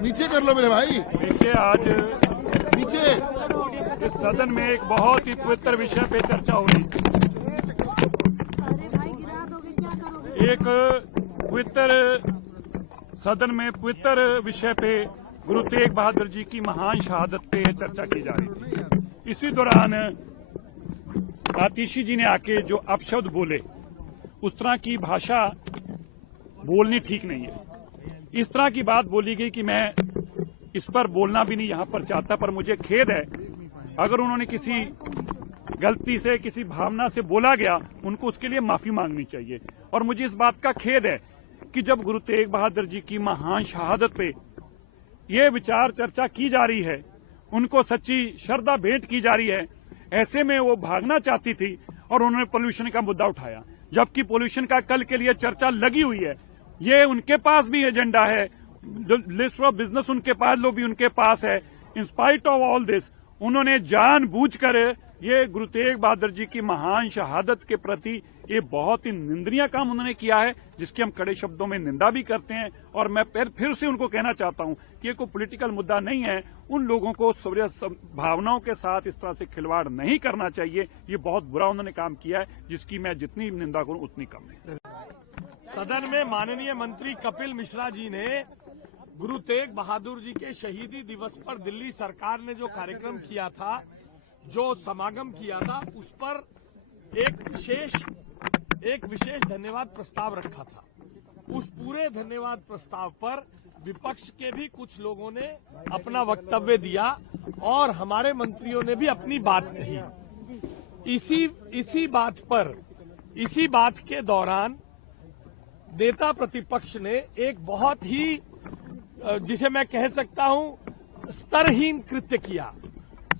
नीचे कर लो मेरे भाई। देखिए, आज नीचे इस सदन में एक बहुत ही पवित्र विषय पे चर्चा हुई। एक पवित्र सदन में पवित्र विषय पे गुरु तेग बहादुर जी की महान शहादत पे चर्चा की जा रही थी। इसी दौरान आतिशी जी ने आके जो अपशब्द बोले, उस तरह की भाषा बोलनी ठीक नहीं है। इस तरह की बात बोली गई कि मैं इस पर बोलना भी नहीं यहां पर चाहता, पर मुझे खेद है अगर उन्होंने किसी गलती से किसी भावना से बोला गया, उनको उसके लिए माफी मांगनी चाहिए। और मुझे इस बात का खेद है कि जब गुरु तेग बहादुर जी की महान शहादत पे ये विचार चर्चा की जा रही है, उनको सच्ची श्रद्धा भेंट की जा रही है, ऐसे में वो भागना चाहती थी और उन्होंने पोल्यूशन का मुद्दा उठाया, जबकि पोल्यूशन का कल के लिए चर्चा लगी हुई है। ये उनके पास भी एजेंडा है, लिस्ट ऑफ बिजनेस उनके पास भी उनके पास है। In spite of all this, उन्होंने जानबूझकर ये गुरु तेग बहादुर जी की महान शहादत के प्रति ये बहुत ही निंदनीय काम उन्होंने किया है, जिसकी हम कड़े शब्दों में निंदा भी करते हैं। और मैं फिर से उनको कहना चाहता हूं कि ये कोई पॉलिटिकल मुद्दा नहीं है। उन लोगों को भावनाओं के साथ इस तरह से खिलवाड़ नहीं करना चाहिए। ये बहुत बुरा उन्होंने काम किया है, जिसकी मैं जितनी निंदा करूं उतनी कम है। सदन में माननीय मंत्री कपिल मिश्रा जी ने गुरु तेग बहादुर जी के शहीदी दिवस पर दिल्ली सरकार ने जो कार्यक्रम किया था, जो समागम किया था, उस पर एक विशेष धन्यवाद प्रस्ताव रखा था। उस पूरे धन्यवाद प्रस्ताव पर विपक्ष के भी कुछ लोगों ने अपना वक्तव्य दिया और हमारे मंत्रियों ने भी अपनी बात कही। इसी बात के दौरान नेता प्रतिपक्ष ने एक बहुत ही, जिसे मैं कह सकता हूं, स्तरहीन कृत्य किया।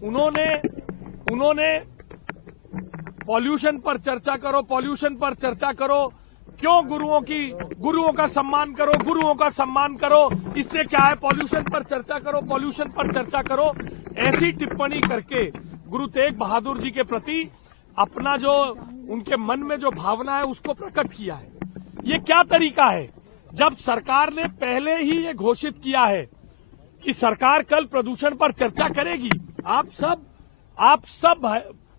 उन्होंने पॉल्यूशन पर चर्चा करो, पॉल्यूशन पर चर्चा करो, क्यों गुरुओं का सम्मान करो, गुरुओं का सम्मान करो, इससे क्या है, पॉल्यूशन पर चर्चा करो, पॉल्यूशन पर चर्चा करो, ऐसी टिप्पणी करके गुरु तेग बहादुर जी के प्रति अपना जो उनके मन में जो भावना है उसको प्रकट किया है। ये क्या तरीका है, जब सरकार ने पहले ही ये घोषित किया है कि सरकार कल प्रदूषण पर चर्चा करेगी। आप सब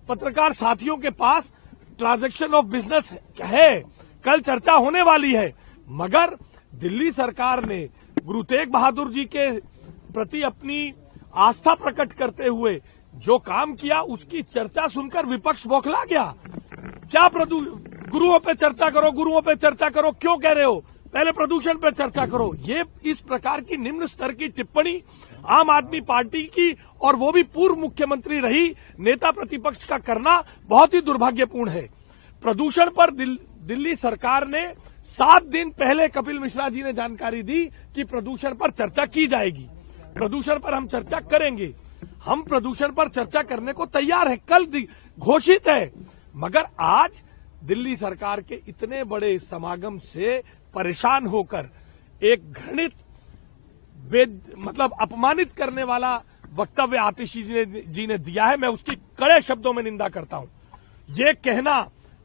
पत्रकार साथियों के पास ट्रांजैक्शन ऑफ बिजनेस है, कल चर्चा होने वाली है, मगर दिल्ली सरकार ने गुरु तेग बहादुर जी के प्रति अपनी आस्था प्रकट करते हुए जो काम किया, उसकी चर्चा सुनकर विपक्ष बौखला गया। क्या गुरुओं पे चर्चा करो, गुरुओं पे चर्चा करो, क्यों कह रहे हो, पहले प्रदूषण पर चर्चा करो। ये इस प्रकार की निम्न स्तर की टिप्पणी आम आदमी पार्टी की, और वो भी पूर्व मुख्यमंत्री रही नेता प्रतिपक्ष का करना बहुत ही दुर्भाग्यपूर्ण है। प्रदूषण पर दिल्ली सरकार ने 7 दिन पहले कपिल मिश्रा जी ने जानकारी दी कि प्रदूषण पर चर्चा की जाएगी, प्रदूषण पर हम चर्चा करेंगे। हम प्रदूषण पर चर्चा करने को तैयार है, कल घोषित है, मगर आज दिल्ली सरकार के इतने बड़े समागम से परेशान होकर एक घृणित मतलब अपमानित करने वाला वक्तव्य आतिशी जी ने दिया है। मैं उसकी कड़े शब्दों में निंदा करता हूं। ये कहना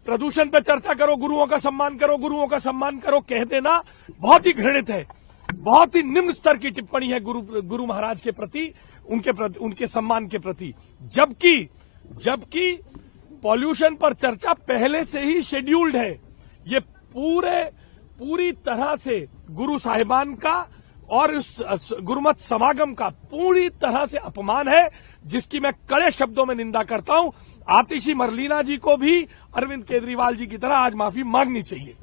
प्रदूषण पर चर्चा करो, गुरुओं का सम्मान करो, गुरुओं का सम्मान करो, कह देना बहुत ही घृणित है, बहुत ही निम्न स्तर की टिप्पणी है गुरु महाराज के प्रति, उनके सम्मान के प्रति। जबकि पॉल्यूशन पर चर्चा पहले से ही शेड्यूल्ड है। ये पूरी तरह से गुरु साहिबान का और इस गुरुमत समागम का पूरी तरह से अपमान है, जिसकी मैं कड़े शब्दों में निंदा करता हूं। आतिशी मरलीना जी को भी अरविंद केजरीवाल जी की तरह आज माफी मांगनी चाहिए।